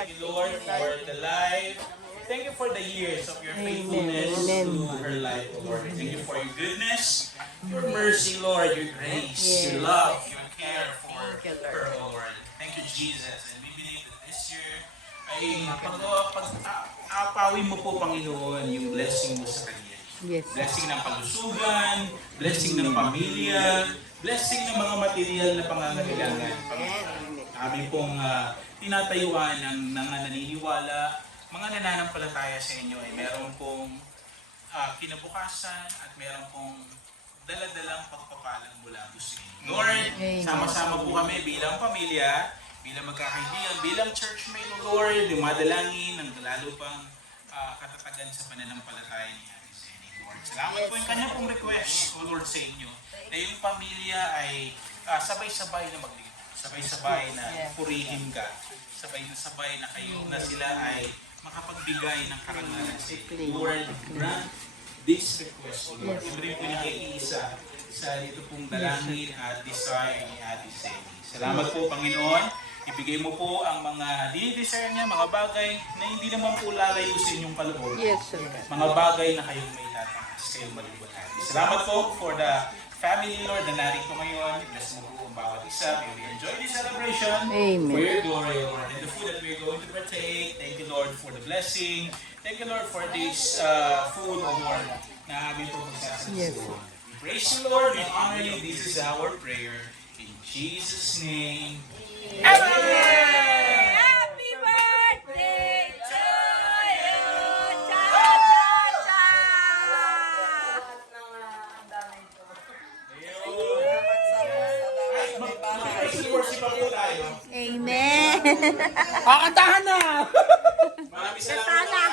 Thank you, Lord, for the life. Thank you for the years of your faithfulness to her life, Lord. Thank you for your goodness, your mercy, Lord, your grace, your love, your care for her, Lord. Thank you, Jesus. And we believe that this year ay pag-apawi mo po, Panginoon, yung blessing mo sa kanya. Yes. Blessing ng kalusugan, blessing ng pamilya, blessing ng mga material na pangangailangan. Kami pong tinatayuan ng naniniwala, mga nananampalataya sa inyo ay meron pong kinabukasan at meron pong daladalang pagpapalang mula sa inyo. Lord, sama-sama po kami bilang pamilya, bilang magkakaibigan, bilang churchmate, Lord, dumadalangin ng lalo pang katatagan sa pananampalataya ni Ate Zenny. Lord, salamat po yung kanya pong request, O Lord, sa inyo, na yung pamilya ay sabay-sabay na maglingkod, sabay-sabay na purihin ka, sabay na kayo na sila ay makapagbigay ng karangalan sa iyo. Lord, grant this request, Lord. Ibigay po niya kay Isa sa ito pong dalangin at desire ni Ate Zenny. Salamat po, Panginoon. Ibigay mo po ang mga dinidesire niya, mga bagay na hindi naman po lalayo sa inyong kaloob. Yes, sir. Mga bagay na kayong may tataas, kayong malibutan. Salamat po for the family, Lord, na narito ngayon. Bless mo po ang bawat isa. May we enjoy this celebration. Amen. For your glory, Lord. And the food that we're going to partake, thank you, Lord, for the blessing. Thank you, Lord, for this food, O Lord, na aming po pagsasalusan. Yes. We praise you, Lord. We honor you. This is our prayer. In Jesus' name. Amen! Happy birthday to you! Cha-cha-cha! Amen. Kakantahan na! Maraming salamat.